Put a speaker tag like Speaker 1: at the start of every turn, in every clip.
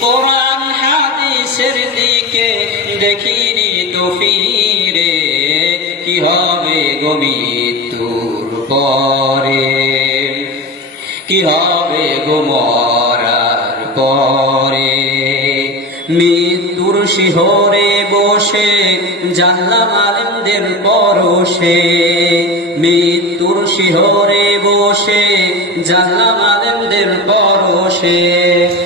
Speaker 1: কোরআন তো ফিরে পরে? গোমরার পরে? মৃত্যুর শিহরে বসে জানলাম আলেমদের পরশে। মৃত্যুর শিহরে বসে জানলাম আলেমদের পরশে।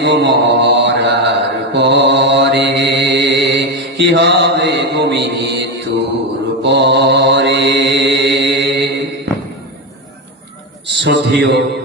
Speaker 1: গোমরার পরে কি হবে গোমিতুর পরে? শ্রদ্ধেয়